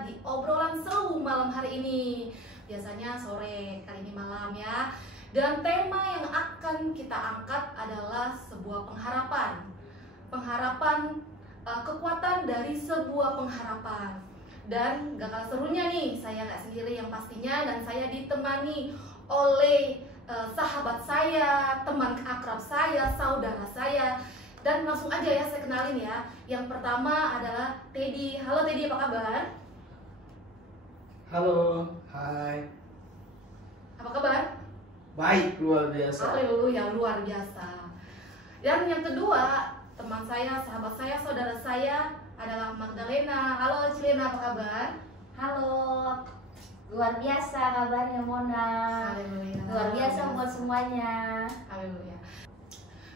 saya di obrolan seru malam hari ini. Biasanya sore, kali ini malam ya. Dan tema yang akan kita angkat adalah sebuah pengharapan. Pengharapan, kekuatan dari sebuah pengharapan. Dan gak kalah serunya nih, saya nggak sendiri yang pastinya, dan saya ditemani oleh sahabat saya, teman akrab saya, saudara saya. Dan langsung aja ya saya kenalin ya. Yang pertama adalah Teddy. Halo Teddy, apa kabar? Halo, hai. Apa kabar? Baik, luar biasa. Haleluya, luar biasa. Dan yang kedua, teman saya, sahabat saya, saudara saya adalah Magdalena. Halo Cilena, apa kabar? Halo, luar biasa kabarnya Mona. Haleluya. Luar biasa buat semuanya. Haleluya.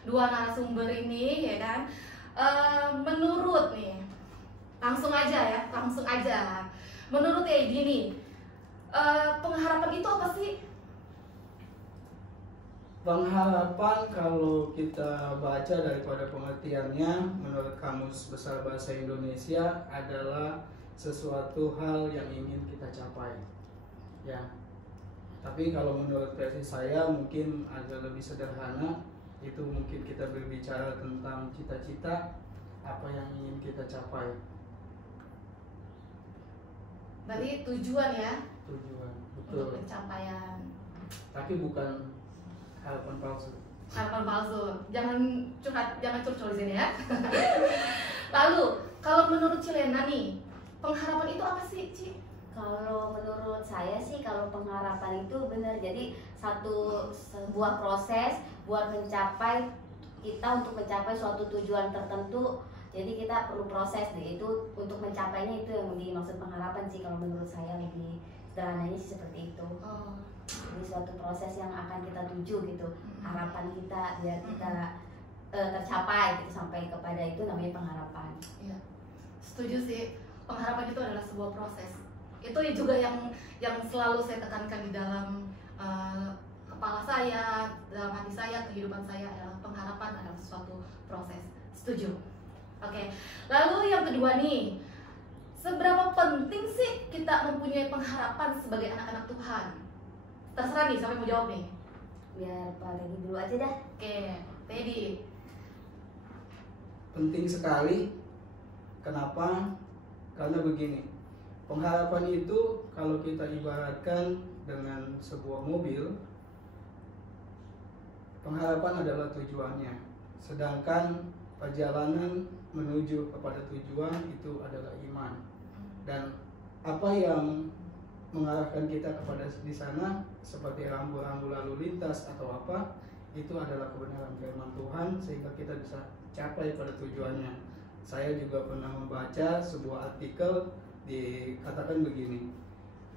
Dua narasumber ini ya kan, menurut nih, langsung aja. Menurut Edi nih, pengharapan itu apa sih? Pengharapan kalau kita baca daripada pengertiannya menurut Kamus Besar Bahasa Indonesia adalah sesuatu hal yang ingin kita capai. Ya. Tapi kalau menurut versi saya mungkin agak lebih sederhana. Itu mungkin kita berbicara tentang cita-cita, apa yang ingin kita capai. Berarti tujuan ya, Tujuan, untuk betul. pencapaian. Tapi bukan harapan palsu. Harapan palsu. Jangan curcol di sini ya. Lalu, kalau menurut Cilena nih, pengharapan itu apa sih, Ci? Kalau menurut saya sih kalau pengharapan itu benar, jadi sebuah proses buat kita untuk mencapai suatu tujuan tertentu. Jadi kita perlu proses deh, itu untuk mencapainya, itu yang dimaksud pengharapan sih kalau menurut saya, lebih sederhananya sih seperti itu. Jadi suatu proses yang akan kita tuju gitu, harapan kita biar kita tercapai gitu, sampai kepada itu namanya pengharapan. Iya, setuju sih. Pengharapan itu adalah sebuah proses. Itu juga yang selalu saya tekankan di dalam kepala saya, dalam hati saya, kehidupan saya, adalah pengharapan adalah suatu proses. Setuju? Oke. Lalu yang kedua nih, seberapa penting sih kita mempunyai pengharapan sebagai anak-anak Tuhan? Terserah nih, siapa yang mau jawab nih? Biar Pak Teddy dulu aja dah. Oke, Teddy. Penting sekali. Kenapa? Karena begini, pengharapan itu kalau kita ibaratkan dengan sebuah mobil, pengharapan adalah tujuannya, sedangkan perjalanan menuju kepada tujuan itu adalah iman. Dan apa yang mengarahkan kita kepada di sana, seperti rambu-rambu lalu lintas atau apa, itu adalah kebenaran firman Tuhan, sehingga kita bisa capai pada tujuannya. Saya juga pernah membaca sebuah artikel, dikatakan begini,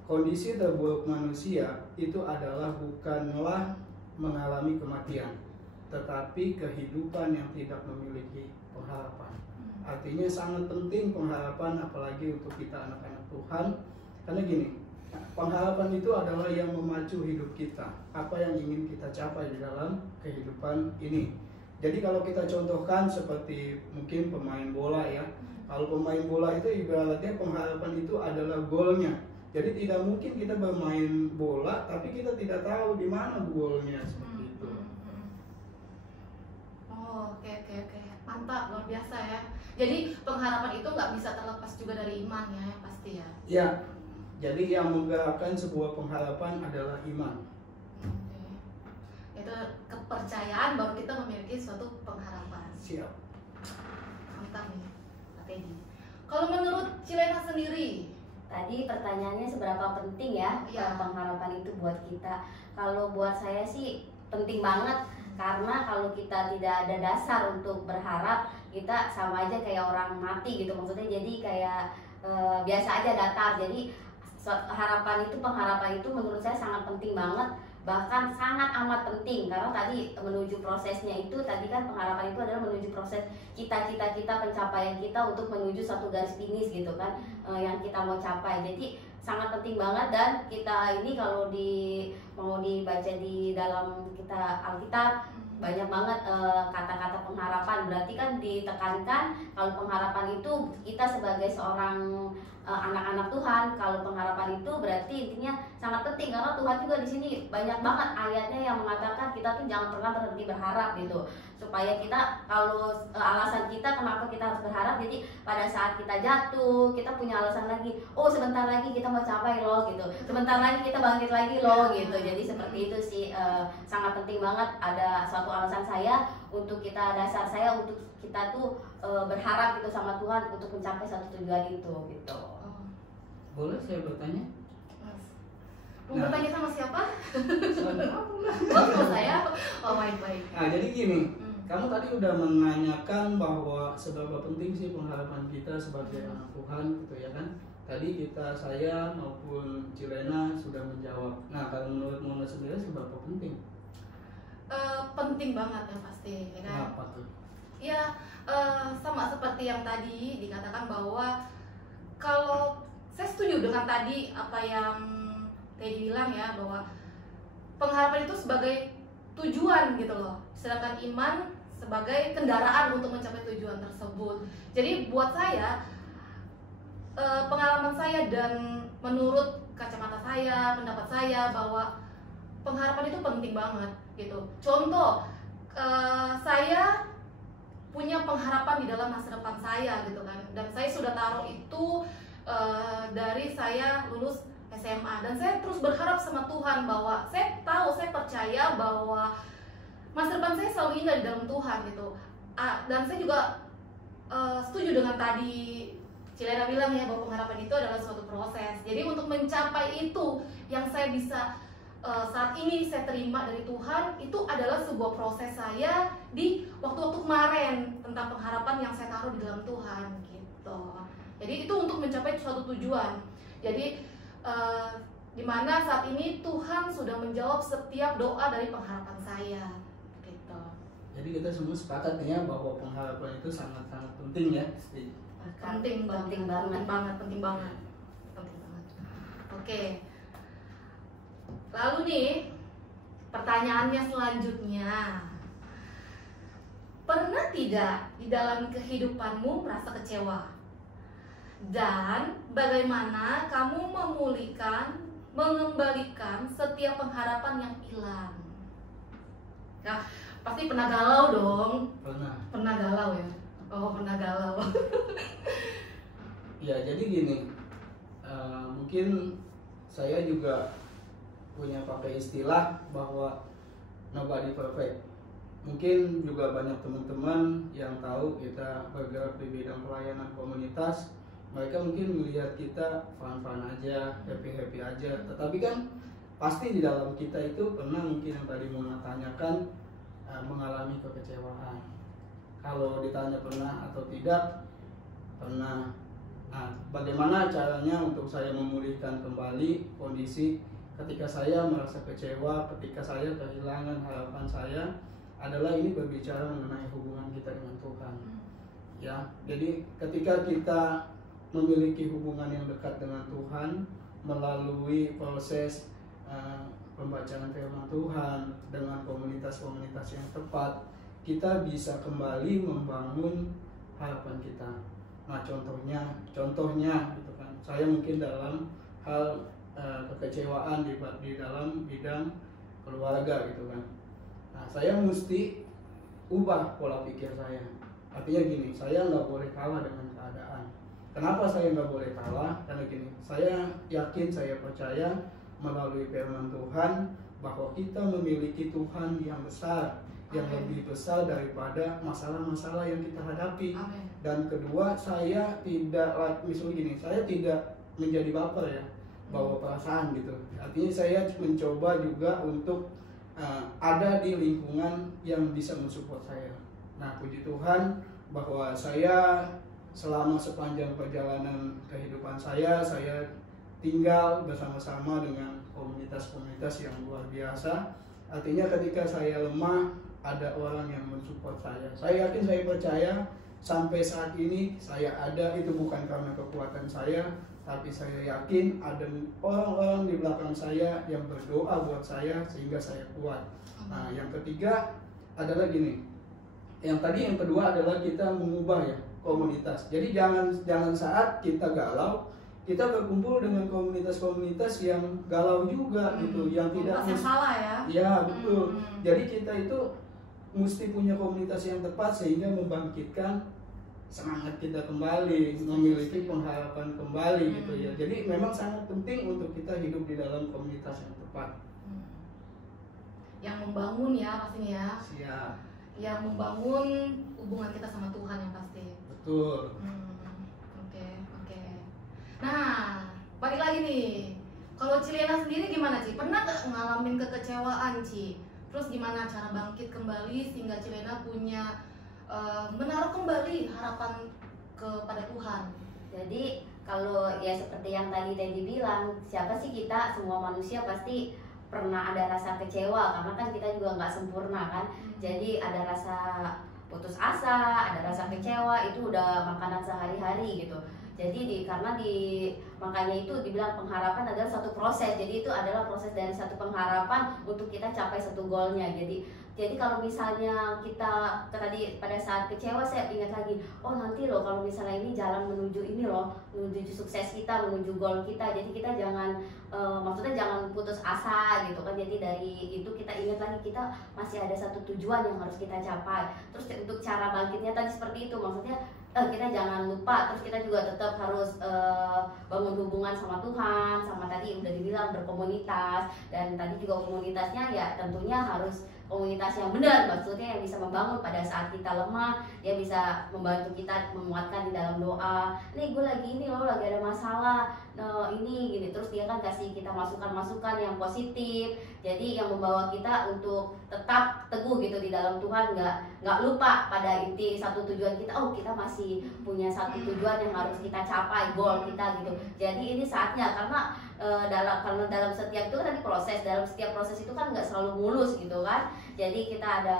kondisi terburuk manusia itu adalah bukanlah mengalami kematian, tetapi kehidupan yang tidak memiliki pengharapan. Artinya sangat penting pengharapan, apalagi untuk kita anak-anak Tuhan. Karena gini, pengharapan itu adalah yang memacu hidup kita, apa yang ingin kita capai di dalam kehidupan ini. Jadi kalau kita contohkan seperti mungkin pemain bola ya, kalau pemain bola itu ibaratnya pengharapan itu adalah golnya. Jadi tidak mungkin kita bermain bola tapi kita tidak tahu di mana golnya, seperti itu. Oh, oke. Mantap, luar biasa ya. Jadi pengharapan itu nggak bisa terlepas juga dari iman ya, pasti ya. Ya, jadi yang menggerakkan sebuah pengharapan adalah iman. Itu kepercayaan baru kita memiliki suatu pengharapan. Siap. Mantap nih, Pak Teddy. Kalau menurut Cilena sendiri, Tadi pertanyaannya seberapa penting ya pengharapan itu buat kita. Kalau buat saya sih penting banget, karena kalau kita tidak ada dasar untuk berharap, kita sama aja kayak orang mati gitu. Maksudnya jadi kayak biasa aja, datar. Jadi pengharapan itu menurut saya sangat penting banget, bahkan sangat amat penting, karena tadi menuju prosesnya itu, tadi kan pengharapan itu adalah menuju proses cita-cita kita, pencapaian kita untuk menuju satu garis finish gitu kan, yang kita mau capai. Jadi sangat penting banget. Dan kita ini kalau mau dibaca di dalam kita Alkitab, banyak banget kata-kata pengharapan. Berarti kan ditekankan kalau pengharapan itu kita sebagai seorang anak-anak Tuhan. Kalau pengharapan itu berarti intinya sangat penting, karena Tuhan juga di sini banyak banget ayatnya yang mengatakan kita tuh jangan pernah berhenti berharap gitu, supaya kita kalau alasan kita kenapa kita harus berharap, jadi pada saat kita jatuh kita punya alasan lagi, oh sebentar lagi kita mau capai loh gitu, sebentar lagi kita bangkit lagi loh gitu. Jadi seperti itu sih, sangat penting banget ada suatu alasan saya untuk kita, dasar saya untuk kita tuh berharap gitu sama Tuhan untuk mencapai satu tujuan itu gitu. Boleh saya bertanya? Mau bertanya sama siapa? Sama kamu lah. Sama saya? Oh baik. Nah jadi gini, kamu tadi udah menanyakan bahwa seberapa penting sih pengharapan kita sebagai anak Tuhan gitu ya kan? Tadi saya maupun Cilena sudah menjawab. Nah kalau menurut Mona sendiri seberapa penting? Penting banget ya pasti, ya kan? Kenapa tuh? Ya sama seperti yang tadi dikatakan bahwa kalau saya setuju dengan tadi apa yang Teddy bilang ya, bahwa pengharapan itu sebagai tujuan gitu loh, sedangkan iman sebagai kendaraan untuk mencapai tujuan tersebut. Jadi buat saya, pengalaman saya dan menurut kacamata saya, pendapat saya bahwa pengharapan itu penting banget gitu. Contoh, saya punya pengharapan di dalam masa depan saya gitu kan, dan saya sudah taruh itu dari saya lulus SMA, dan saya terus berharap sama Tuhan bahwa saya tahu, saya percaya bahwa masa depan saya selalu indah di dalam Tuhan gitu. Dan saya juga setuju dengan tadi Cilena bilang ya, bahwa pengharapan itu adalah suatu proses. Jadi untuk mencapai itu yang saya bisa saat ini saya terima dari Tuhan, itu adalah sebuah proses saya di waktu-waktu kemarin tentang pengharapan yang saya taruh di dalam Tuhan gitu. Jadi itu untuk mencapai suatu tujuan. Jadi dimana saat ini Tuhan sudah menjawab setiap doa dari pengharapan saya gitu. Jadi kita semua sepakat ya bahwa pengharapan itu sangat-sangat penting ya. Penting banget. Oke. Lalu nih, pertanyaannya selanjutnya, pernah tidak di dalam kehidupanmu merasa kecewa? Dan bagaimana kamu memulihkan, mengembalikan setiap pengharapan yang hilang? Nah, pasti pernah galau dong. Pernah galau ya? Oh, pernah galau. Ya, jadi gini, mungkin saya juga punya pakai istilah bahwa nobody perfect. Mungkin juga banyak teman-teman yang tahu kita bergerak di bidang pelayanan komunitas, mereka mungkin melihat kita fun-fun aja, happy-happy aja, tetapi kan pasti di dalam kita itu pernah, mungkin yang tadi Mona tanyakan, mengalami kekecewaan. Kalau ditanya pernah atau tidak, pernah. Nah, bagaimana caranya untuk saya memulihkan kembali kondisi ketika saya merasa kecewa, ketika saya kehilangan harapan saya, adalah ini berbicara mengenai hubungan kita dengan Tuhan. Ya, jadi ketika kita memiliki hubungan yang dekat dengan Tuhan melalui proses pembacaan firman Tuhan dengan komunitas-komunitas yang tepat, kita bisa kembali membangun harapan kita. Nah, contohnya gitu kan, saya mungkin dalam hal kekecewaan di dalam bidang keluarga gitu kan. Nah, saya mesti ubah pola pikir saya. Artinya gini, saya nggak boleh kalah dengan keadaan. Kenapa saya nggak boleh kalah? Karena gini, saya yakin, saya percaya melalui firman Tuhan bahwa kita memiliki Tuhan yang besar, yang lebih besar daripada masalah-masalah yang kita hadapi. Amen. Dan kedua, saya tidak, misalnya gini, saya tidak menjadi baper ya, bawa perasaan gitu. Artinya saya mencoba juga untuk ada di lingkungan yang bisa mensupport saya. Nah, puji Tuhan bahwa saya selama sepanjang perjalanan kehidupan saya tinggal bersama-sama dengan komunitas-komunitas yang luar biasa. Artinya ketika saya lemah, ada orang yang mensupport saya. Saya yakin, saya percaya sampai saat ini saya ada, itu bukan karena kekuatan saya, tapi saya yakin ada orang-orang di belakang saya yang berdoa buat saya sehingga saya kuat. Nah, yang ketiga adalah gini. Yang kedua adalah kita mengubah ya komunitas. Jadi jangan saat kita galau, kita berkumpul dengan komunitas-komunitas yang galau juga gitu, yang tidak salah ya. Ya betul. Jadi kita itu mesti punya komunitas yang tepat sehingga membangkitkan semangat kita kembali, memiliki pengharapan kembali gitu ya. Jadi memang sangat penting untuk kita hidup di dalam komunitas yang tepat. Yang membangun ya pastinya ya. Siap. Yang membangun hubungan kita sama Tuhan yang pasti. Betul. Oke. Nah, balik lagi nih. Kalau Ciliana sendiri gimana Ci? Pernah gak ngalamin kekecewaan Ci? Terus gimana cara bangkit kembali sehingga Ciliana punya menaruh kembali harapan kepada Tuhan? Jadi kalau ya seperti yang tadi Teddy bilang, siapa sih kita, semua manusia pasti pernah ada rasa kecewa karena kan kita juga nggak sempurna kan. Jadi ada rasa putus asa, ada rasa kecewa, itu udah makanan sehari-hari gitu. Jadi makanya itu dibilang pengharapan adalah satu proses. Jadi itu adalah proses dari satu pengharapan untuk kita capai satu goalnya. Jadi kalau misalnya kita tadi pada saat kecewa, saya ingat lagi, oh nanti loh kalau misalnya ini jalan menuju ini loh, menuju sukses kita, menuju goal kita. Jadi kita jangan maksudnya jangan putus asa gitu kan. Jadi dari itu kita ingat lagi kita masih ada satu tujuan yang harus kita capai. Terus untuk cara bangkitnya tadi seperti itu, maksudnya kita jangan lupa, terus kita juga tetap harus bangun hubungan sama Tuhan, sama tadi udah dibilang berkomunitas, dan tadi juga komunitasnya ya tentunya harus komunitas yang benar, maksudnya yang bisa membangun pada saat kita lemah, dia bisa membantu kita menguatkan di dalam doa. Nih gue lagi ini loh, lagi ada masalah, ini gini, terus dia kan kasih kita masukan-masukan yang positif. Jadi yang membawa kita untuk tetap teguh gitu di dalam Tuhan, nggak lupa pada inti satu tujuan kita. Oh kita masih punya satu tujuan yang harus kita capai, goal kita gitu. Jadi ini saatnya karena dalam setiap itu kan tadi proses, dalam setiap proses itu kan nggak selalu mulus gitu kan. Jadi kita ada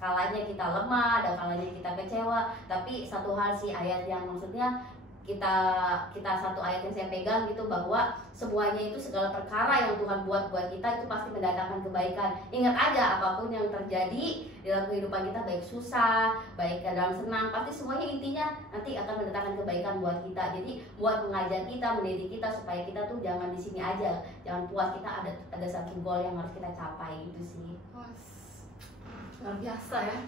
kalanya kita lemah, ada kalanya kita kecewa. Tapi satu hal sih ayat yang maksudnya kita satu ayat yang saya pegang gitu, bahwa semuanya itu segala perkara yang Tuhan buat kita itu pasti mendatangkan kebaikan. Ingat aja apapun yang terjadi dalam kehidupan kita, baik susah, baik dalam senang, pasti semuanya intinya nanti akan mendatangkan kebaikan buat kita. Jadi buat mengajar kita, mendidik kita supaya kita tuh jangan di sini aja, jangan puas, kita ada satu goal yang harus kita capai itu sih. Luar biasa ya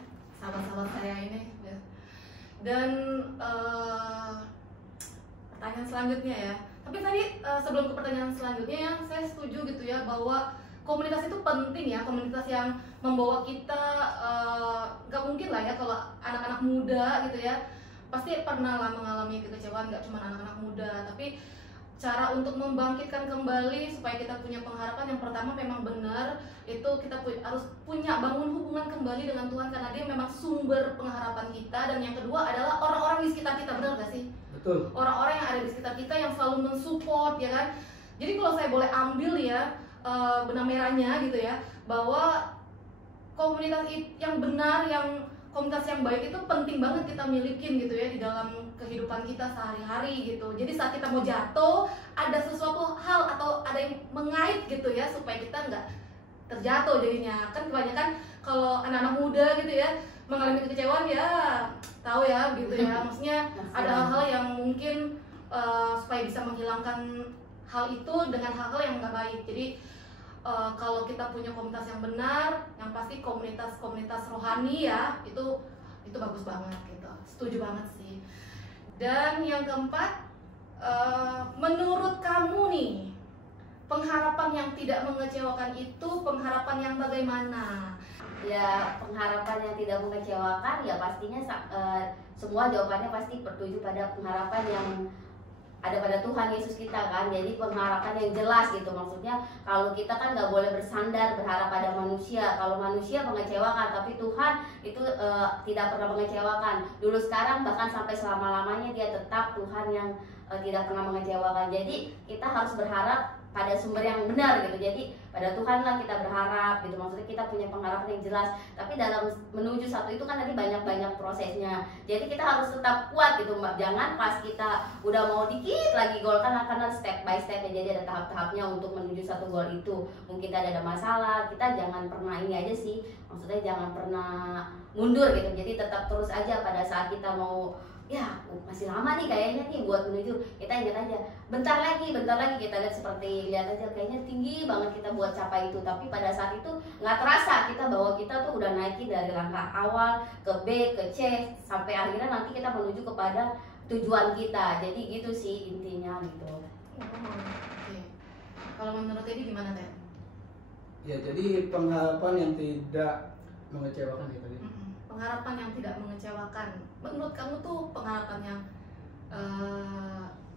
sahabat-sahabat saya ini. Dan pertanyaan selanjutnya ya. Tapi tadi sebelum ke pertanyaan selanjutnya, yang saya setuju gitu ya bahwa komunitas itu penting ya, komunitas yang membawa kita, nggak mungkin lah ya kalau anak-anak muda gitu ya, pasti pernah lah mengalami kekecewaan, nggak cuma anak-anak muda, tapi cara untuk membangkitkan kembali supaya kita punya pengharapan, yang pertama memang benar itu kita harus punya bangun hubungan kembali dengan Tuhan karena dia memang sumber pengharapan kita. Dan yang kedua adalah orang-orang di sekitar kita, benar gak sih? Betul. Orang-orang yang ada di sekitar kita yang selalu mensupport ya kan. Jadi kalau saya boleh ambil ya benang merahnya gitu ya, bahwa komunitas yang benar, komunitas yang baik itu penting banget kita milikin gitu ya di dalam kehidupan kita sehari-hari gitu. Jadi saat kita mau jatuh, ada sesuatu hal atau ada yang mengait gitu ya supaya kita nggak terjatuh jadinya. Kan kebanyakan kalau anak-anak muda gitu ya mengalami kekecewaan ya tahu ya gitu ya. Maksudnya ada hal-hal yang mungkin supaya bisa menghilangkan hal itu dengan hal-hal yang nggak baik. Jadi kalau kita punya komunitas yang benar, yang pasti komunitas rohani ya, itu bagus banget gitu. Setuju banget sih. Dan yang keempat, menurut kamu nih, pengharapan yang tidak mengecewakan itu pengharapan yang bagaimana? Ya pengharapan yang tidak mengecewakan ya pastinya semua jawabannya pasti bertuju pada pengharapan yang ada pada Tuhan Yesus kita kan. Jadi pengharapan yang jelas gitu, maksudnya kalau kita kan nggak boleh bersandar berharap pada manusia. Kalau manusia mengecewakan, tapi Tuhan itu tidak pernah mengecewakan. Dulu sekarang bahkan sampai selama-lamanya dia tetap Tuhan yang tidak pernah mengecewakan. Jadi kita harus berharap pada sumber yang benar gitu. Jadi pada Tuhan lah kita berharap gitu, maksudnya kita punya pengharapan yang jelas. Tapi dalam menuju satu itu kan nanti banyak prosesnya. Jadi kita harus tetap kuat gitu Mbak. Jangan pas kita udah mau dikit lagi gol, kan akan step by step ya. Jadi ada tahap-tahapnya untuk menuju satu gol itu. Mungkin ada masalah, kita jangan pernah ini aja sih, maksudnya jangan pernah mundur gitu. Jadi tetap terus aja pada saat kita mau ya masih lama nih kayaknya nih buat menuju, kita ingat aja bentar lagi kita lihat seperti lihat aja kayaknya tinggi banget kita buat capai itu, tapi pada saat itu nggak terasa kita bahwa kita tuh udah naikin dari langkah awal ke B ke C sampai akhirnya nanti kita menuju kepada tujuan kita. Jadi gitu sih intinya gitu. Oke. Kalau menurut Edi gimana Teh? Ya, jadi pengharapan yang tidak mengecewakan ya tadi. Pengharapan yang tidak mengecewakan. Menurut kamu tuh pengharapan yang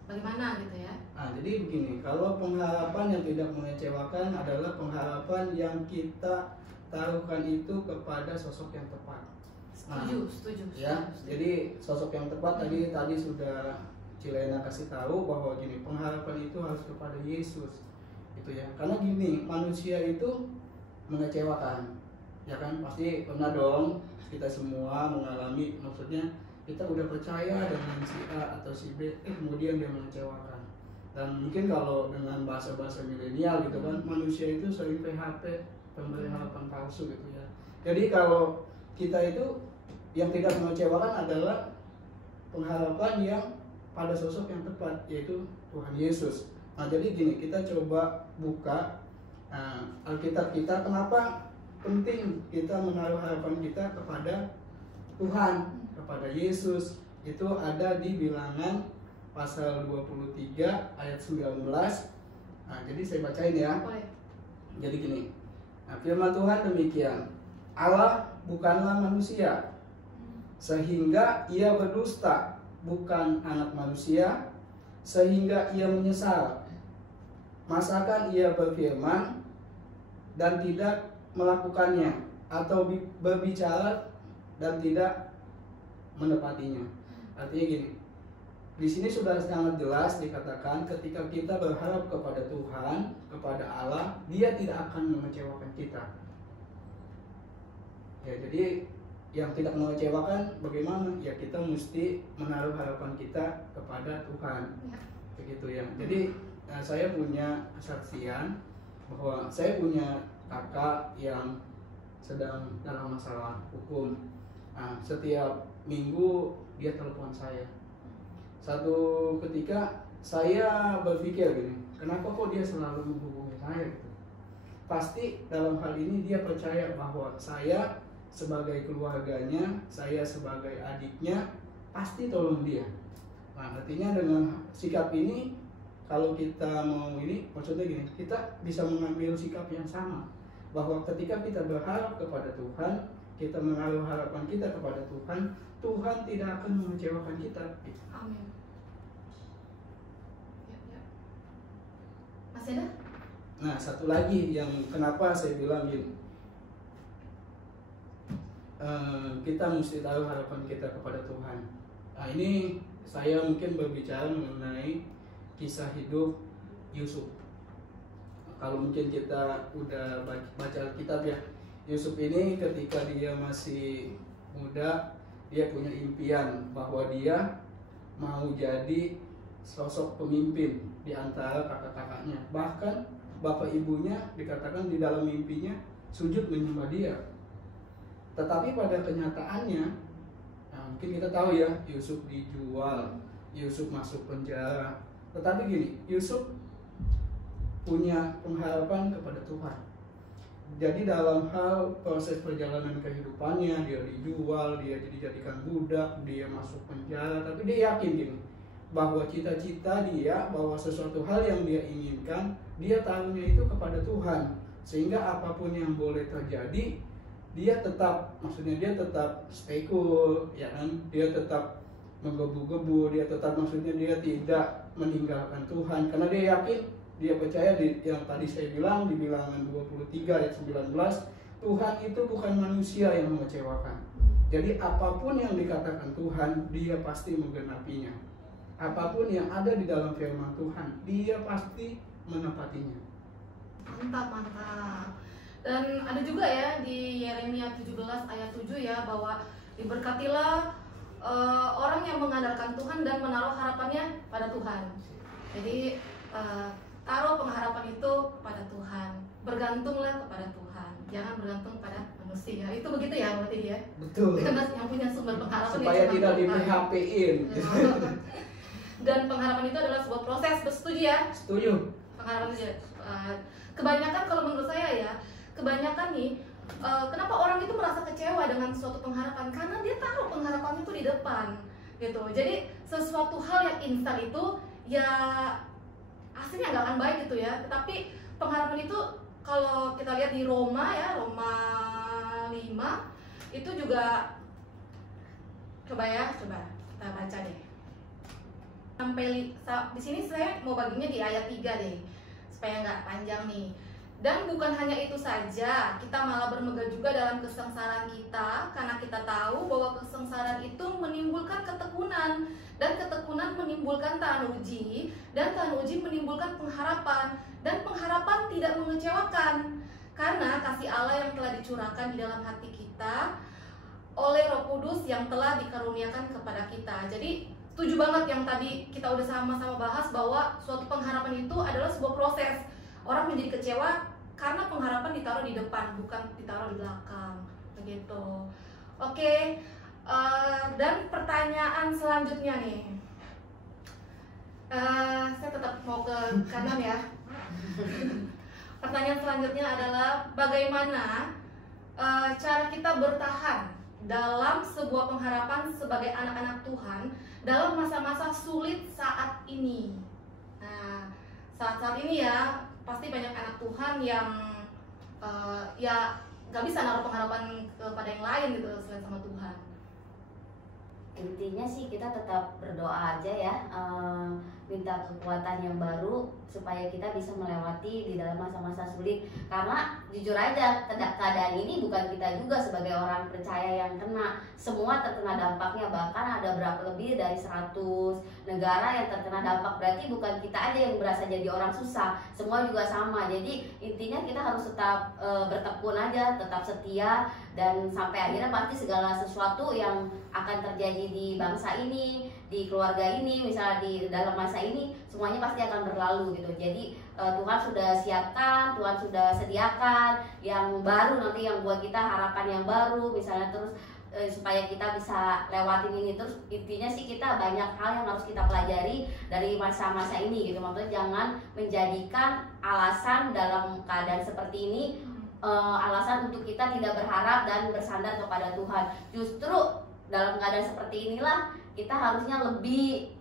bagaimana gitu ya? Nah, jadi begini, kalau pengharapan yang tidak mengecewakan adalah pengharapan yang kita taruhkan itu kepada sosok yang tepat. Setuju. Ya, jadi sosok yang tepat tadi sudah Cilena kasih tahu bahwa gini, pengharapan itu harus kepada Yesus. Gitu ya. Karena gini, manusia itu mengecewakan. Ya kan, pasti pernah dong kita semua mengalami, maksudnya kita udah percaya dengan si A atau si B, kemudian dia mengecewakan. Dan mungkin kalau dengan bahasa-bahasa milenial gitu kan, manusia itu sering PHP, pemberi harapan palsu gitu ya. Jadi kalau kita itu yang tidak mengecewakan adalah pengharapan yang pada sosok yang tepat, yaitu Tuhan Yesus. Nah, jadi gini, kita coba buka Alkitab kita. Kenapa penting kita menaruh harapan kita kepada Tuhan, kepada Yesus? Itu ada di Bilangan pasal 23 ayat 19. Nah, jadi saya bacain ya. Jadi gini, firman Tuhan demikian, Allah bukanlah manusia sehingga ia berdusta, bukan anak manusia sehingga ia menyesal. Masakan ia berfirman dan tidak melakukannya, atau berbicara dan tidak menepatinya. Artinya gini, di sini sudah sangat jelas dikatakan ketika kita berharap kepada Tuhan, kepada Allah, Dia tidak akan mengecewakan kita. Ya, jadi yang tidak mengecewakan bagaimana? Ya, kita mesti menaruh harapan kita kepada Tuhan. Begitu ya. Jadi saya punya kesaksian bahwa saya punya kakak yang sedang dalam masalah hukum. Nah, setiap minggu dia telepon saya. Satu ketika saya berpikir gini, kenapa kok dia selalu menghubungi saya gitu? Pasti dalam hal ini dia percaya bahwa saya sebagai keluarganya, saya sebagai adiknya pasti tolong dia. Nah, artinya dengan sikap ini, kalau kita mau ini, maksudnya gini, kita bisa mengambil sikap yang sama, bahwa ketika kita berharap kepada Tuhan, kita menaruh harapan kita kepada Tuhan, Tuhan tidak akan mengecewakan kita. Amin. Ya. Masih ada? Nah, satu lagi yang kenapa saya bilang gini, kita mesti taruh harapan kita kepada Tuhan. Nah, ini saya mungkin berbicara mengenai kisah hidup Yusuf. Kalau mungkin kita udah baca kitab ya, Yusuf ini ketika dia masih muda, dia punya impian bahwa dia mau jadi sosok pemimpin di antara kakak-kakaknya. Bahkan bapak ibunya dikatakan di dalam mimpinya sujud menyembah dia. Tetapi pada kenyataannya, nah mungkin kita tahu ya, Yusuf dijual, Yusuf masuk penjara. Tetapi gini, Yusuf punya pengharapan kepada Tuhan. Jadi dalam hal proses perjalanan kehidupannya, dia dijual, dia dijadikan budak, dia masuk penjara, tapi dia yakin gini, bahwa cita-cita dia, bahwa sesuatu hal yang dia inginkan, dia taruhnya itu kepada Tuhan. Sehingga apapun yang boleh terjadi, dia tetap, maksudnya dia tetap stay cool, ya kan? Dia tetap menggebu-gebu, dia tetap, maksudnya dia tidak meninggalkan Tuhan, karena dia yakin, dia percaya di yang tadi saya bilang di Bilangan 23 ayat 19, Tuhan itu bukan manusia yang mengecewakan. Jadi apapun yang dikatakan Tuhan, dia pasti menggenapinya. Apapun yang ada di dalam firman Tuhan, dia pasti menepatinya. Mantap. Dan ada juga ya di Yeremia 17 ayat 7 ya, bahwa diberkatilah orang yang mengandalkan Tuhan dan menaruh harapannya pada Tuhan. Jadi taruh pengharapan itu pada Tuhan, bergantunglah kepada Tuhan. jangan bergantung pada manusia. Itu begitu ya berarti dia. Betul. Karena yang punya sumber pengharapan Supaya cuma tidak di Tuhan. PHP-in. Dan pengharapan itu adalah sebuah proses. Setuju ya? Setuju. Pengharapan itu kebanyakan, kalau menurut saya ya, kebanyakan nih kenapa orang itu merasa kecewa dengan suatu pengharapan, karena dia tahu pengharapan itu di depan gitu. Jadi sesuatu hal yang instan itu ya hasilnya nggak akan baik gitu ya. Tetapi pengharapan itu kalau kita lihat di Roma ya, Roma 5 itu juga, coba kita baca deh. Sampai di sini saya mau baginya di ayat 3 deh, supaya nggak panjang nih. Dan bukan hanya itu saja, kita malah bermegah juga dalam kesengsaraan kita, karena kita tahu bahwa kesengsaraan itu menimbulkan ketekunan, dan ketekunan menimbulkan tahan uji, dan tahan uji menimbulkan pengharapan, dan pengharapan tidak mengecewakan, karena kasih Allah yang telah dicurahkan di dalam hati kita oleh Roh Kudus yang telah dikaruniakan kepada kita. Jadi setuju banget yang tadi kita udah sama-sama bahas, bahwa suatu pengharapan itu adalah sebuah proses. Orang menjadi kecewa karena pengharapan ditaruh di depan, bukan ditaruh di belakang, begitu. Oke, dan pertanyaan selanjutnya nih, saya tetap mau ke kanan ya. Pertanyaan selanjutnya adalah bagaimana cara kita bertahan dalam sebuah pengharapan sebagai anak-anak Tuhan dalam masa-masa sulit saat ini. Nah, saat ini ya pasti banyak anak Tuhan yang ya nggak bisa naruh pengharapan kepada yang lain gitu selain sama Tuhan. Intinya sih kita tetap berdoa aja ya, minta kekuatan yang baru supaya kita bisa melewati di dalam masa-masa sulit. Karena jujur aja keadaan ini bukan kita juga sebagai orang percaya yang kena, semua terkena dampaknya. Bahkan ada berapa lebih dari 100 negara yang terkena dampak. Berarti bukan kita aja yang berasa jadi orang susah, semua juga sama. Jadi intinya kita harus tetap bertekun aja, tetap setia, dan sampai akhirnya pasti segala sesuatu yang akan terjadi di bangsa ini, di keluarga ini, misalnya di dalam masa ini, semuanya pasti akan berlalu gitu. Jadi Tuhan sudah siapkan, Tuhan sudah sediakan yang baru nanti, yang buat kita harapan yang baru, misalnya terus supaya kita bisa lewatin ini. Terus intinya sih kita banyak hal yang harus kita pelajari dari masa-masa ini gitu. Maksudnya jangan menjadikan alasan dalam keadaan seperti ini alasan untuk kita tidak berharap dan bersandar kepada Tuhan. Justru dalam keadaan seperti inilah kita harusnya lebih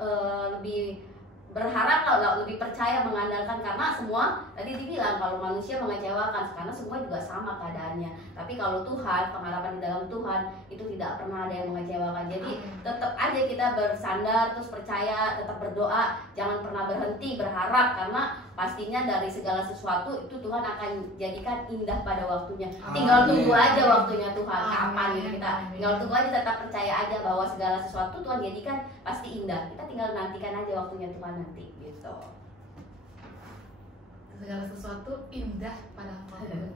berharap, lebih percaya, mengandalkan, karena semua tadi dibilang kalau manusia mengecewakan, karena semua juga sama keadaannya. Tapi kalau Tuhan, pengharapan di dalam Tuhan itu tidak pernah ada yang mengecewakan. Jadi tetap aja kita bersandar, terus percaya, tetap berdoa, jangan pernah berhenti berharap, karena pastinya dari segala sesuatu itu Tuhan akan jadikan indah pada waktunya. Tinggal tunggu aja waktunya Tuhan kapan gitu. Kita tinggal tunggu aja, tetap percaya aja bahwa segala sesuatu Tuhan jadikan pasti indah. Kita tinggal nantikan aja waktunya Tuhan nanti gitu. Segala sesuatu indah pada waktunya.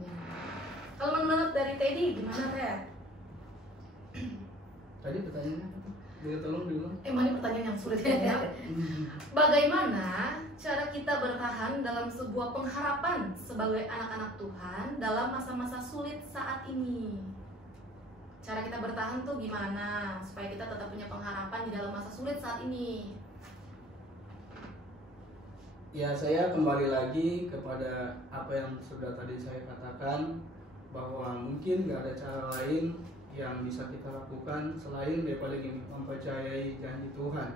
Kalau menurut dari Teddy gimana Ted? Tadi pertanyaannya apa? Boleh tolong diulang? Ini pertanyaan yang sulit ya. Bagaimana cara kita bertahan dalam sebuah pengharapan sebagai anak-anak Tuhan dalam masa-masa sulit saat ini? Cara kita bertahan tuh gimana supaya kita tetap punya pengharapan di dalam masa sulit saat ini? Ya, saya kembali lagi kepada apa yang sudah tadi saya katakan, bahwa mungkin nggak ada cara lain yang bisa kita lakukan selain daripada ini, mempercayai janji Tuhan.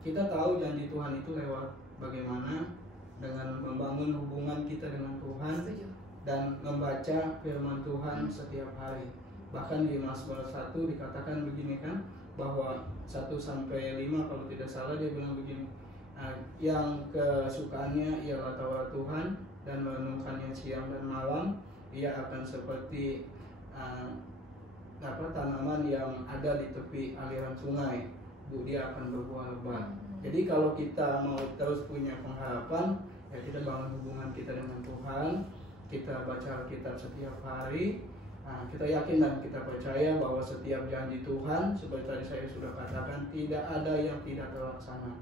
Kita tahu janji Tuhan itu lewat bagaimana dengan membangun hubungan kita dengan Tuhan dan membaca firman Tuhan setiap hari. Bahkan di Mazmur 1 dikatakan begini kan, bahwa 1-5 kalau tidak salah dia bilang begini, yang kesukaannya ialah Taurat Tuhan dan merenungkannya siang dan malam, ia akan seperti tanaman yang ada di tepi aliran sungai, dia akan berbuah lebat. Jadi kalau kita mau terus punya pengharapan, ya kita bangun hubungan kita dengan Tuhan, kita baca Alkitab setiap hari, kita yakin dan kita percaya bahwa setiap janji Tuhan, seperti tadi saya sudah katakan, tidak ada yang tidak terlaksana.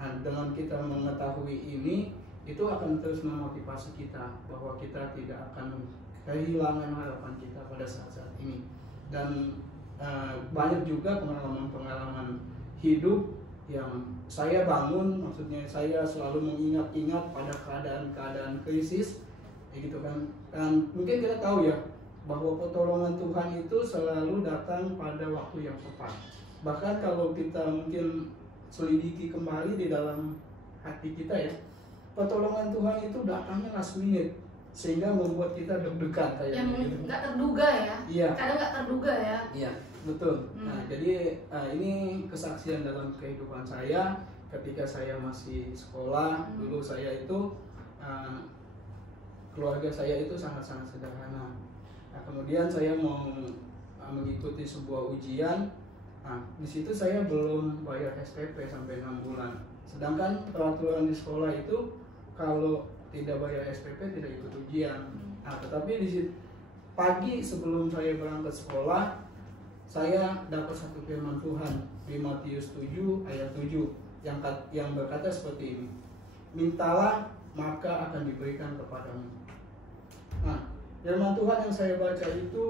Dengan kita mengetahui ini, itu akan terus memotivasi kita bahwa kita tidak akan kehilangan harapan kita pada saat-saat ini. Dan banyak juga pengalaman-pengalaman hidup yang saya bangun, maksudnya saya selalu mengingat-ingat pada keadaan-keadaan krisis, ya gitu kan. Dan mungkin kita tahu ya bahwa pertolongan Tuhan itu selalu datang pada waktu yang tepat. Bahkan kalau kita mungkin selidiki kembali di dalam hati kita ya, pertolongan Tuhan itu datangnya last minute, sehingga membuat kita deg-degan kayak yang gitu. nggak terduga ya. Iya. Kadang nggak terduga ya. Iya, betul. Nah, jadi ini kesaksian dalam kehidupan saya ketika saya masih sekolah. Dulu saya itu keluarga saya itu sangat-sangat sederhana. Nah, kemudian saya mau mengikuti sebuah ujian. Nah, di situ saya belum bayar SPP sampai 6 bulan. Sedangkan peraturan di sekolah itu kalau tidak bayar SPP tidak ikut ujian. Nah, tetapi di situ pagi sebelum saya berangkat sekolah, saya dapat satu firman Tuhan di Matius 7 ayat 7 yang berkata seperti ini. Mintalah maka akan diberikan kepadamu. Nah, firman Tuhan yang saya baca itu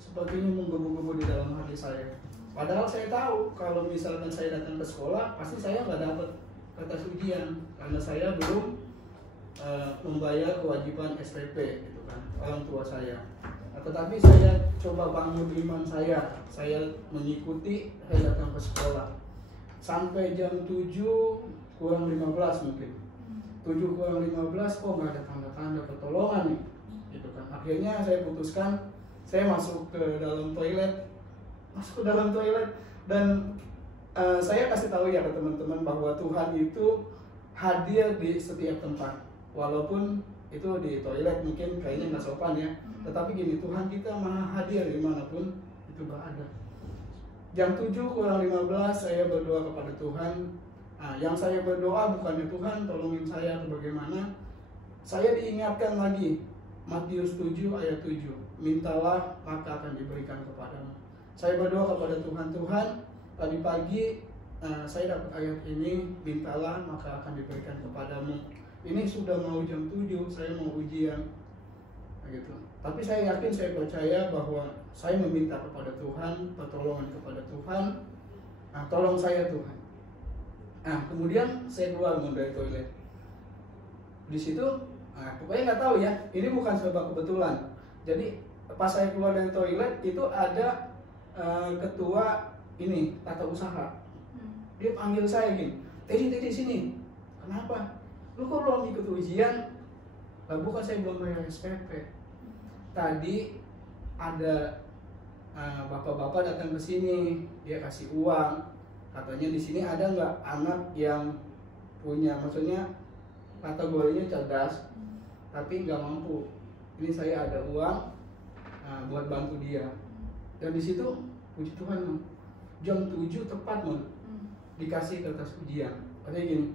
sepertinya menggebu-gebu di dalam hati saya. Padahal saya tahu kalau misalkan saya datang ke sekolah pasti saya nggak dapat kertas ujian karena saya belum membayar kewajiban SPP gitu kan, orang tua saya. Tetapi saya coba bangun iman saya mengikuti, saya datang ke sekolah sampai jam 7 kurang 15 mungkin 7 kurang 15 kok nggak ada tanda-tanda pertolongan nih gitu kan. Akhirnya saya putuskan saya masuk ke dalam toilet dan saya kasih tahu ya ke teman-teman bahwa Tuhan itu hadir di setiap tempat, walaupun itu di toilet mungkin kayaknya nggak sopan ya. Tetapi gini, Tuhan kita maha hadir dimanapun itu berada. Jam 7 kurang 15 saya berdoa kepada Tuhan. Nah, yang saya berdoa bukannya Tuhan tolongin saya atau bagaimana. Saya diingatkan lagi Matius 7 ayat 7, mintalah maka akan diberikan kepadamu. Saya berdoa kepada Tuhan, Tuhan tadi pagi saya dapat ayat ini, mintalah maka akan diberikan kepadamu. Ini sudah mau jam 7, saya mau ujian gitu. Tapi saya yakin, saya percaya bahwa saya meminta kepada Tuhan, pertolongan kepada Tuhan. Nah, tolong saya Tuhan. Nah, kemudian saya keluar dari toilet. Di situ, pokoknya nggak tahu ya, ini bukan sebab kebetulan. Jadi pas saya keluar dari toilet itu ada ketua ini tata usaha. Dia panggil saya gini, Teddy sini. Kenapa? Lu kok belum ikut ujian? Lah bukan, saya belum bayar SPP. Tadi ada bapak-bapak datang ke sini, dia kasih uang. Katanya di sini ada nggak anak yang punya, maksudnya kategorinya cerdas, tapi nggak mampu. Ini saya ada uang buat bantu dia. Dan di situ puji Tuhan, jam 7 tepat dikasih kertas ujian. Katanya gini,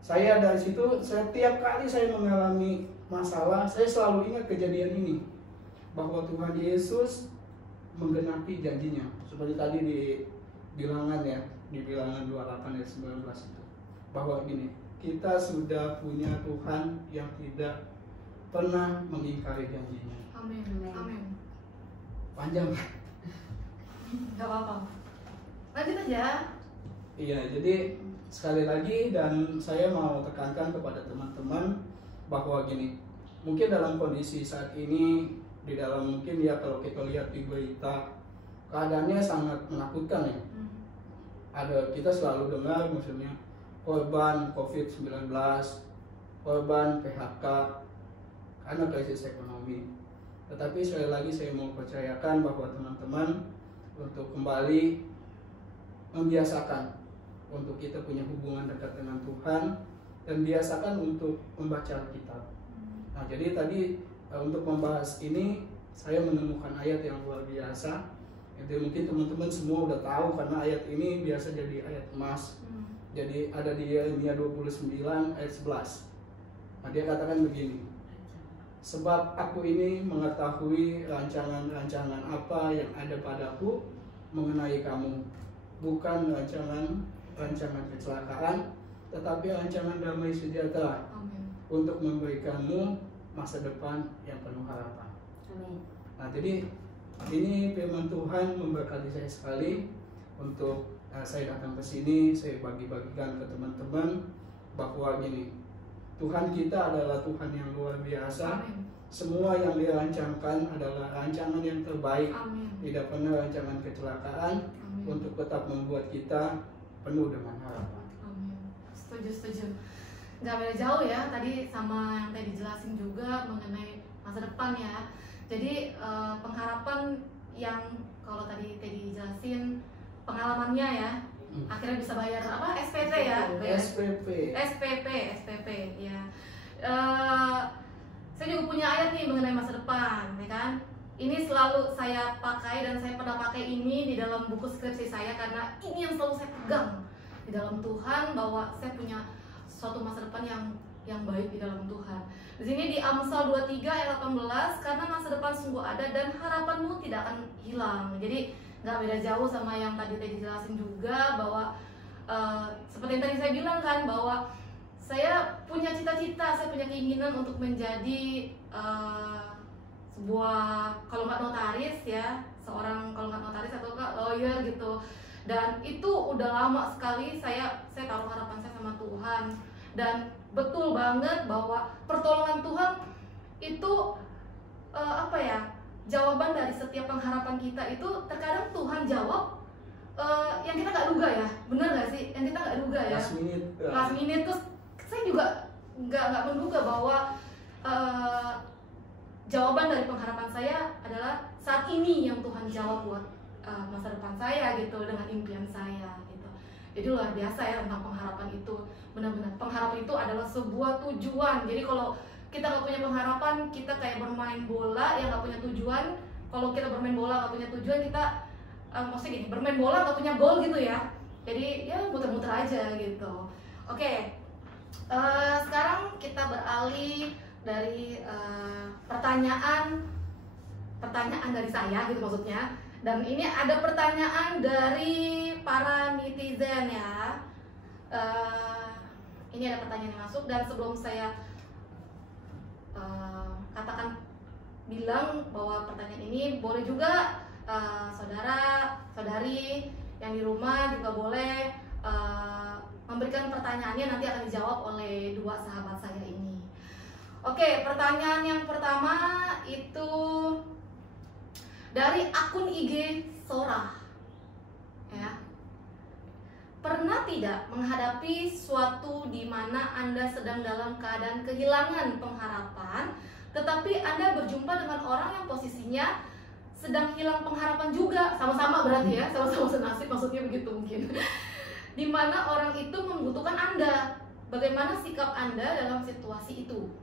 saya dari situ setiap kali saya mengalami masalah, saya selalu ingat kejadian ini, bahwa Tuhan Yesus menggenapi janjinya. Seperti tadi di bilangan ya, di bilangan 28 ayat 19 itu, bahwa gini, kita sudah punya Tuhan yang tidak pernah mengingkari janjinya. Amin. Amin. Panjang. Gak apa-apa. Lanjut aja. Iya, jadi sekali lagi dan saya mau tekankan kepada teman-teman bahwa gini, mungkin dalam kondisi saat ini, di dalam mungkin ya kalau kita lihat di berita, keadaannya sangat menakutkan ya. Ada, kita selalu dengar maksudnya korban COVID-19, korban PHK karena krisis ekonomi. Tetapi sekali lagi saya mau percayakan bahwa teman-teman untuk kembali membiasakan untuk kita punya hubungan dekat dengan Tuhan dan biasakan untuk membaca Alkitab. Nah, jadi tadi untuk membahas ini saya menemukan ayat yang luar biasa. Itu mungkin teman-teman semua udah tahu karena ayat ini biasa jadi ayat emas. Jadi ada di Yeremia 29 ayat 11. Nah, dia katakan begini. Sebab aku ini mengetahui rancangan-rancangan apa yang ada padaku mengenai kamu, bukan rancangan kecelakaan, tetapi rancangan damai sejahtera. Amin. Untuk memberikanmu masa depan yang penuh harapan. Amin. Nah, jadi ini firman Tuhan memberkati saya sekali untuk saya datang ke sini, saya bagi-bagikan ke teman-teman bahwa gini, Tuhan kita adalah Tuhan yang luar biasa. Amin. Semua yang dirancangkan adalah rancangan yang terbaik. Amin. Tidak pernah rancangan kecelakaan. Amin. Untuk tetap membuat kita penuh dengan harapan. Amin. Setuju. Nggak beda jauh ya tadi sama yang tadi dijelasin juga mengenai masa depan ya. Jadi pengharapan yang kalau tadi dijelasin pengalamannya ya, akhirnya bisa bayar apa SPP ya? SPP ya. Saya juga punya ayat nih mengenai masa depan, ya kan? Ini selalu saya pakai dan saya pernah pakai ini di dalam buku skripsi saya karena ini yang selalu saya pegang di dalam Tuhan, bahwa saya punya suatu masa depan yang baik di dalam Tuhan. Di sini di Amsal 23 ayat 18, karena masa depan sungguh ada dan harapanmu tidak akan hilang. Jadi nggak beda jauh sama yang tadi dijelasin juga, bahwa seperti yang tadi saya bilang kan, bahwa saya punya cita-cita, saya punya keinginan untuk menjadi sebuah, kalau nggak notaris ya, seorang kalau nggak notaris atau nggak lawyer gitu. Dan itu udah lama sekali saya taruh harapan saya sama Tuhan. Dan betul banget bahwa pertolongan Tuhan itu jawaban dari setiap pengharapan kita itu terkadang Tuhan jawab yang kita nggak duga ya, bener nggak sih? Yang kita nggak duga ya. Last minute. Terus saya juga nggak menduga bahwa jawaban dari pengharapan saya adalah saat ini yang Tuhan jawab buat masa depan saya gitu, dengan impian saya gitu. Jadi luar biasa ya tentang pengharapan itu. Benar-benar pengharapan itu adalah sebuah tujuan. Jadi kalau kita nggak punya pengharapan, kita kayak bermain bola yang nggak punya tujuan. Kalau kita bermain bola nggak punya tujuan, kita maksudnya gini, bermain bola nggak punya goal gitu ya. Jadi ya muter-muter aja gitu. Oke. Sekarang kita beralih dari pertanyaan dari saya gitu maksudnya. Dan ini ada pertanyaan dari para netizen ya. Ini ada pertanyaan yang masuk, dan sebelum saya bilang bahwa pertanyaan ini boleh juga saudara-saudari yang di rumah juga boleh memberikan pertanyaannya, nanti akan dijawab oleh dua sahabat saya ini. Oke, pertanyaan yang pertama itu dari akun IG Sora ya. Pernah tidak menghadapi suatu di mana Anda sedang dalam keadaan kehilangan pengharapan, tetapi Anda berjumpa dengan orang yang posisinya sedang hilang pengharapan juga, sama-sama berarti ya, sama-sama senasib, maksudnya begitu mungkin. Di mana orang itu membutuhkan Anda. Bagaimana sikap Anda dalam situasi itu?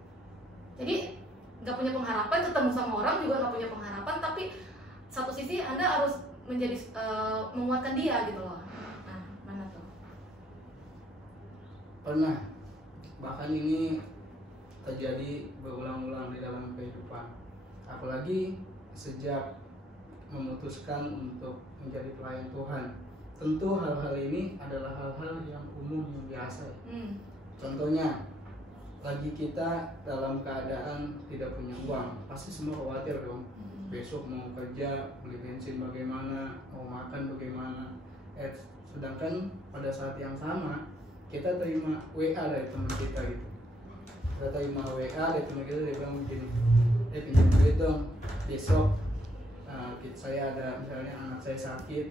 Jadi nggak punya pengharapan, ketemu sama orang juga nggak punya pengharapan, tapi satu sisi Anda harus menjadi menguatkan dia gitu loh. Nah, mana tuh? Pernah, bahkan ini terjadi berulang-ulang di dalam kehidupan. Apalagi sejak memutuskan untuk menjadi pelayan Tuhan. Tentu hal-hal ini adalah hal-hal yang umum, yang biasa. Contohnya, lagi kita dalam keadaan tidak punya uang, pasti semua khawatir dong. Besok mau kerja, beli bensin bagaimana, mau makan bagaimana. Sedangkan pada saat yang sama kita terima WA dari teman kita gitu. Kita terima WA dari teman kita, dia bilang begini, pinjam duit dong, besok saya ada, misalnya anak saya sakit,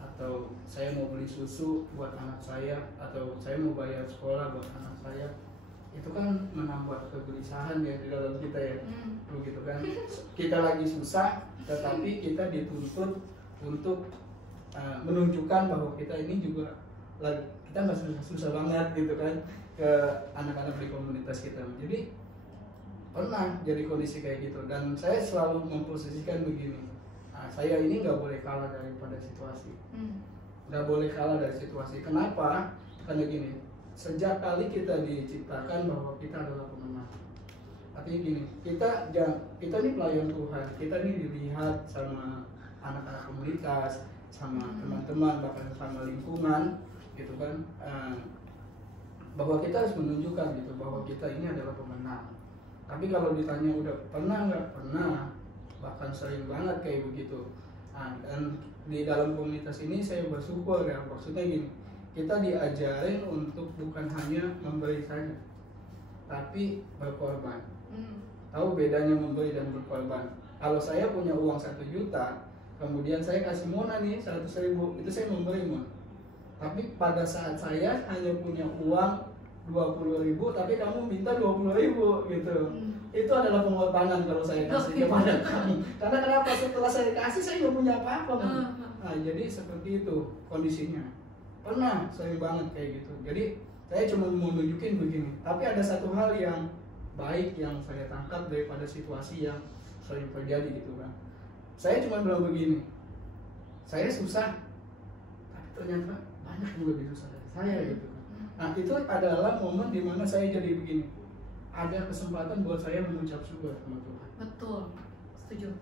atau saya mau beli susu buat anak saya, atau saya mau bayar sekolah buat anak saya. Itu kan menambah kegelisahan ya di dalam kita ya, begitu kan. Kita lagi susah, tetapi kita dituntut untuk menunjukkan bahwa kita ini juga lagi, kita nggak susah banget gitu kan ke anak-anak di komunitas kita. Jadi pernah jadi kondisi kayak gitu, dan saya selalu memposisikan begini, saya ini nggak boleh kalah daripada situasi, nggak boleh kalah dari situasi. Kenapa? Karena gini, sejak kali kita diciptakan bahwa kita adalah pemenang. Artinya gini, kita ini pelayan Tuhan, kita ini dilihat sama anak-anak komunitas, sama teman-teman, bahkan sama lingkungan, gitu kan, bahwa kita harus menunjukkan gitu bahwa kita ini adalah pemenang. Tapi kalau ditanya udah pernah nggak, pernah, bahkan sering banget kayak begitu. Nah, dan di dalam komunitas ini saya bersyukur ya, maksudnya gini, kita diajarin untuk bukan hanya memberi saja, tapi berkorban. Tahu bedanya memberi dan berkorban. Kalau saya punya uang 1 juta, kemudian saya kasih Mona nih 100.000, itu saya memberi Mon. Tapi pada saat saya hanya punya uang 20.000, tapi kamu minta 20.000 gitu. Itu adalah pengorbanan kalau saya kasih kepada kamu. Karena kenapa? Setelah saya kasih saya nggak punya apa-apa. Nah, jadi seperti itu kondisinya. Pernah sering banget kayak gitu. Jadi saya cuma mau nunjukin begini. Tapi ada satu hal yang baik yang saya tangkap daripada situasi yang sering terjadi gitu kan. Saya cuma bilang begini. Saya susah, tapi ternyata banyak yang lebih susah dari saya gitu. Nah, itu adalah momen dimana saya jadi begini, ada kesempatan buat saya mengucap syukur sama Tuhan. Betul, setuju.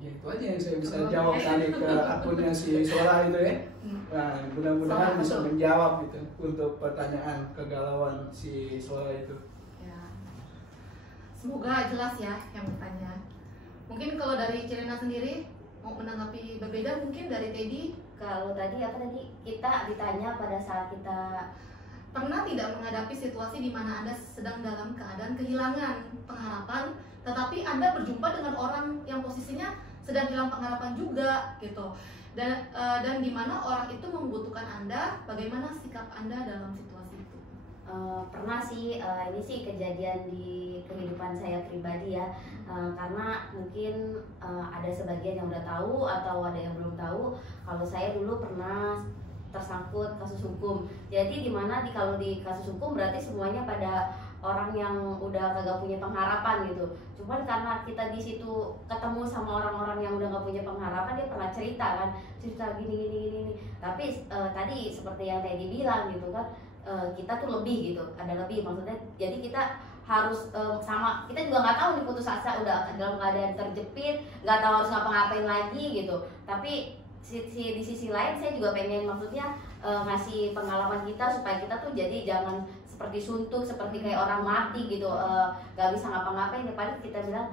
Ya itu aja yang saya bisa jawab tadi ke akunnya si Sora itu ya. Nah, mudah-mudahan bisa menjawab gitu untuk pertanyaan kegalauan si Sora itu. Ya. Semoga jelas ya yang bertanya. Mungkin kalau dari Cirena sendiri mau menanggapi berbeda mungkin dari Teddy. Kalau tadi apa tadi kita ditanya pada saat kita pernah tidak menghadapi situasi di mana Anda sedang dalam keadaan kehilangan pengharapan, tetapi Anda berjumpa dengan orang yang posisinya sedang hilang pengharapan juga gitu. Dan di mana orang itu membutuhkan Anda, bagaimana sikap Anda dalam situasi itu? Pernah sih, ini sih kejadian di kehidupan saya pribadi ya, karena mungkin ada sebagian yang udah tahu atau ada yang belum tahu. Kalau saya dulu pernah tersangkut kasus hukum. Jadi kalau di kasus hukum berarti semuanya pada orang yang udah kagak punya pengharapan gitu. Cuman karena kita di situ ketemu sama orang-orang yang udah gak punya pengharapan, dia pernah cerita gini. Tapi tadi seperti yang Teddy bilang gitu kan, kita tuh lebih gitu, ada lebih maksudnya. Jadi kita harus sama, kita juga nggak tahu nih putus asa, udah dalam keadaan terjepit, nggak tahu harus ngapa-ngapain lagi gitu. Tapi di sisi lain saya juga pengen maksudnya ngasih pengalaman kita supaya kita tuh jadi jangan seperti suntuk, seperti kayak orang mati gitu, nggak bisa ngapa-ngapain. Ya paling kita bilang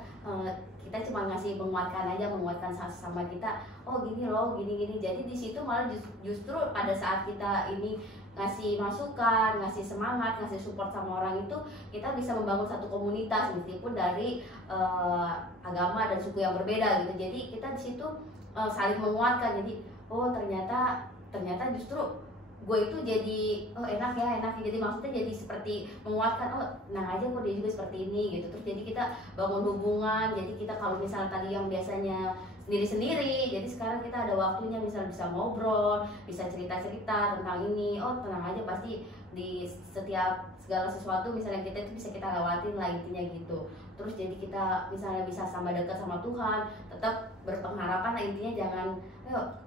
kita cuma ngasih menguatkan sama kita, oh gini loh, gini. Jadi di situ malah justru pada saat kita ini ngasih masukan, ngasih semangat, ngasih support sama orang itu, kita bisa membangun satu komunitas meskipun dari agama dan suku yang berbeda gitu. Jadi kita di situ saling menguatkan. Jadi oh ternyata justru gue itu jadi enak ya. Jadi maksudnya jadi seperti menguatkan, nah aja kok dia juga seperti ini gitu. Terus jadi kita bangun hubungan. Jadi kita kalau misalnya tadi yang biasanya sendiri-sendiri, jadi sekarang kita ada waktunya, misal bisa ngobrol, bisa cerita-cerita tentang ini. Oh tenang aja, pasti di setiap segala sesuatu misalnya kita itu bisa kita lewatin lah, intinya gitu. Terus jadi kita misalnya bisa sama dekat sama Tuhan, tetap berpengharapan lah, intinya jangan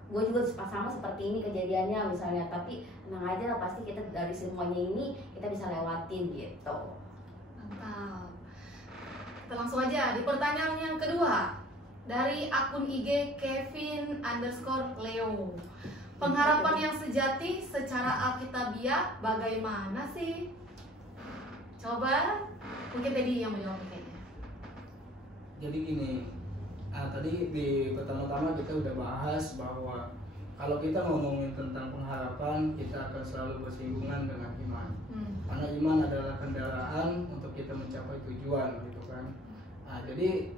gue juga sama seperti ini kejadiannya misalnya, tapi tenang aja lah, pasti kita dari semuanya ini kita bisa lewatin gitu. Mantap. Kita langsung aja di pertanyaan yang kedua dari akun IG Kevin_Leo. Pengharapan yang sejati secara alkitabiah bagaimana sih? Coba mungkin Teddy yang menjawab kayaknya. Jadi gini, tadi di pertama-tama kita udah bahas bahwa kalau kita ngomongin tentang pengharapan, kita akan selalu bersinggungan dengan iman. Karena iman adalah kendaraan untuk kita mencapai tujuan gitu kan. Nah, jadi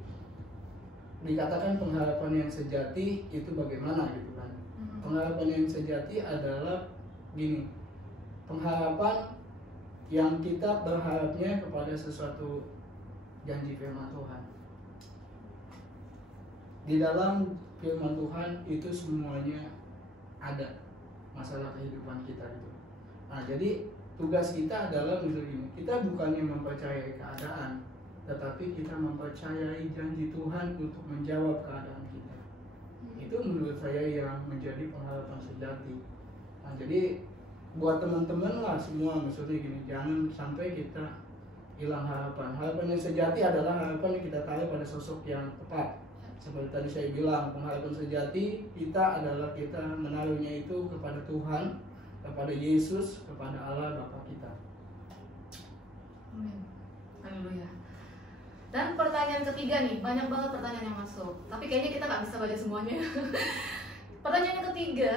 dikatakan pengharapan yang sejati itu bagaimana gitu kan. Pengharapan yang sejati adalah gini, pengharapan yang kita berharapnya kepada sesuatu janji firman Tuhan. Di dalam firman Tuhan itu semuanya ada masalah kehidupan kita gitu. Nah, jadi tugas kita adalah misalnya kita bukannya mempercayai keadaan, tetapi kita mempercayai janji Tuhan untuk menjawab keadaan kita. Itu menurut saya yang menjadi pengharapan sejati. Nah, jadi buat teman-teman lah semua, maksudnya gini, jangan sampai kita hilang harapan. Harapan yang sejati adalah harapan yang kita taruh pada sosok yang tepat. Seperti tadi saya bilang, pengharapan sejati kita adalah kita menaruhnya itu kepada Tuhan, kepada Yesus, kepada Allah Bapa kita. Amin. Haleluya. Dan pertanyaan ketiga nih, banyak banget pertanyaan yang masuk. Tapi kayaknya kita nggak bisa baca semuanya. Pertanyaan yang ketiga,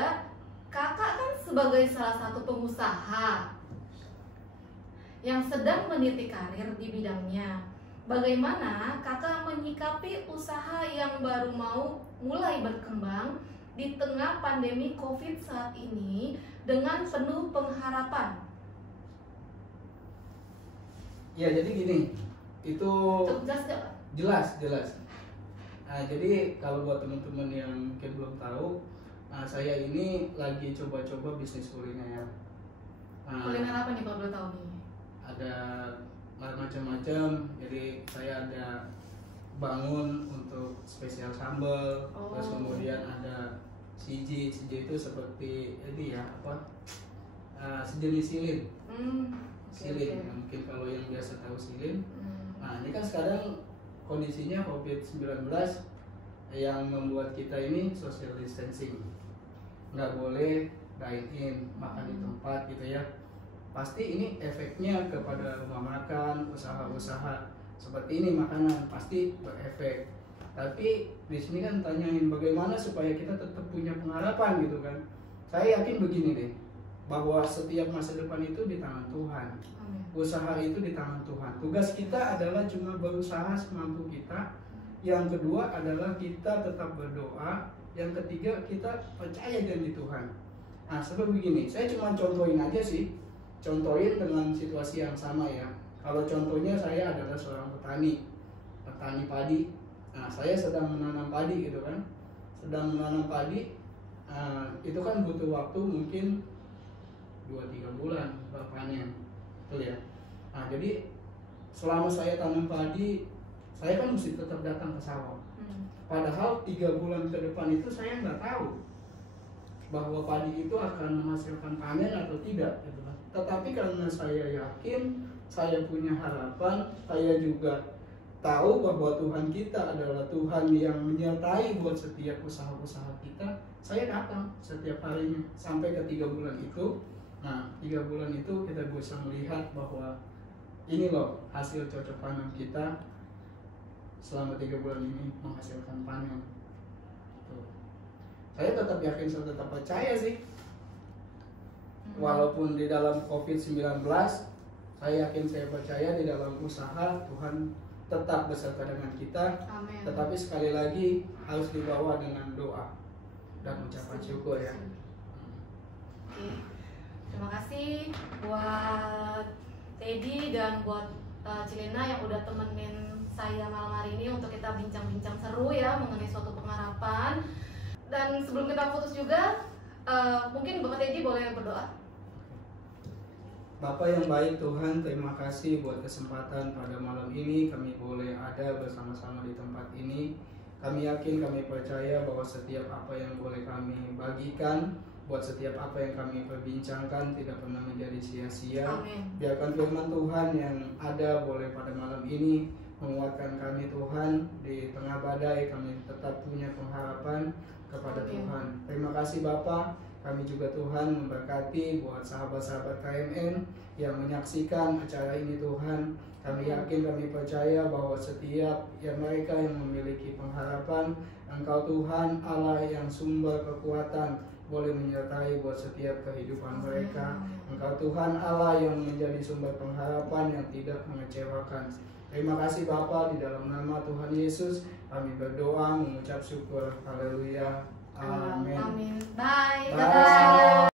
kakak kan sebagai salah satu pengusaha yang sedang meniti karir di bidangnya. Bagaimana kakak menyikapi usaha yang baru mau mulai berkembang di tengah pandemi COVID saat ini dengan penuh pengharapan? Ya, jadi gini, itu Jelas gak, Pak? jelas. Nah, jadi kalau buat teman-teman yang mungkin belum tahu, saya ini lagi coba-coba bisnis kuliner. Kuliner apa nih Pak, boleh tahu nih? Ada macam-macam. Jadi saya ada bangun untuk spesial sambal, terus kemudian ada siji itu seperti ini ya, apa? Sejenis silin. Silin, Okay. mungkin kalau yang biasa tahu silin. Nah, ini kan sekarang kondisinya COVID-19 yang membuat kita ini social distancing, nggak boleh dine in, makan di tempat gitu ya. Pasti ini efeknya kepada rumah makan, usaha-usaha seperti ini, makanan pasti berefek. Tapi di sini kan tanyain bagaimana supaya kita tetap punya pengharapan gitu kan. Saya yakin begini deh, bahwa setiap masa depan itu di tangan Tuhan. Amin. Usaha itu di tangan Tuhan. Tugas kita adalah cuma berusaha semampu kita. Yang kedua adalah kita tetap berdoa. Yang ketiga kita percaya janji Tuhan. Nah, sebab begini, saya cuma contohin aja sih. Contohin dengan situasi yang sama ya. Kalau contohnya saya adalah seorang petani padi. Nah, saya sedang menanam padi gitu kan. Sedang menanam padi. Itu kan butuh waktu mungkin 2-3 bulan baru panen, betul ya. Nah, jadi selama saya tanam padi, saya kan mesti tetap datang ke sawah. Padahal 3 bulan ke depan itu saya nggak tahu bahwa padi itu akan menghasilkan panen atau tidak, gitu kan. Tetapi karena saya yakin, saya punya harapan, saya juga tahu bahwa Tuhan kita adalah Tuhan yang menyertai buat setiap usaha-usaha kita. Saya datang setiap harinya sampai ke 3 bulan itu. Nah, 3 bulan itu kita bisa melihat bahwa ini loh hasil cocok tanam kita selama 3 bulan ini menghasilkan panen. Tuh. Saya tetap yakin, saya tetap percaya sih. Walaupun di dalam COVID-19, saya yakin, saya percaya di dalam usaha Tuhan tetap beserta dengan kita. Amin. Tetapi sekali lagi harus dibawa dengan doa dan ucapan syukur ya. Oke. Terima kasih buat Teddy dan buat Cilena yang udah temenin saya malam hari ini untuk kita bincang-bincang seru ya mengenai suatu pengharapan. Dan sebelum kita putus juga, mungkin Bapak Teddy boleh berdoa. Bapak yang baik Tuhan, terima kasih buat kesempatan pada malam ini kami boleh ada bersama-sama di tempat ini. Kami yakin, kami percaya bahwa setiap apa yang boleh kami bagikan, buat setiap apa yang kami perbincangkan tidak pernah menjadi sia-sia. Amin. Biarkan firman Tuhan yang ada boleh pada malam ini menguatkan kami Tuhan. Di tengah badai kami tetap punya pengharapan kepada Amin. Tuhan. Terima kasih Bapak. Kami juga Tuhan memberkati buat sahabat-sahabat KMN yang menyaksikan acara ini Tuhan. Kami yakin, kami percaya bahwa setiap mereka yang memiliki pengharapan, Engkau Tuhan Allah yang sumber kekuatan boleh menyertai buat setiap kehidupan mereka. Engkau Tuhan Allah yang menjadi sumber pengharapan yang tidak mengecewakan. Terima kasih Bapa, di dalam nama Tuhan Yesus kami berdoa mengucap syukur. Haleluya. Amin. Amin. Bye. Bye.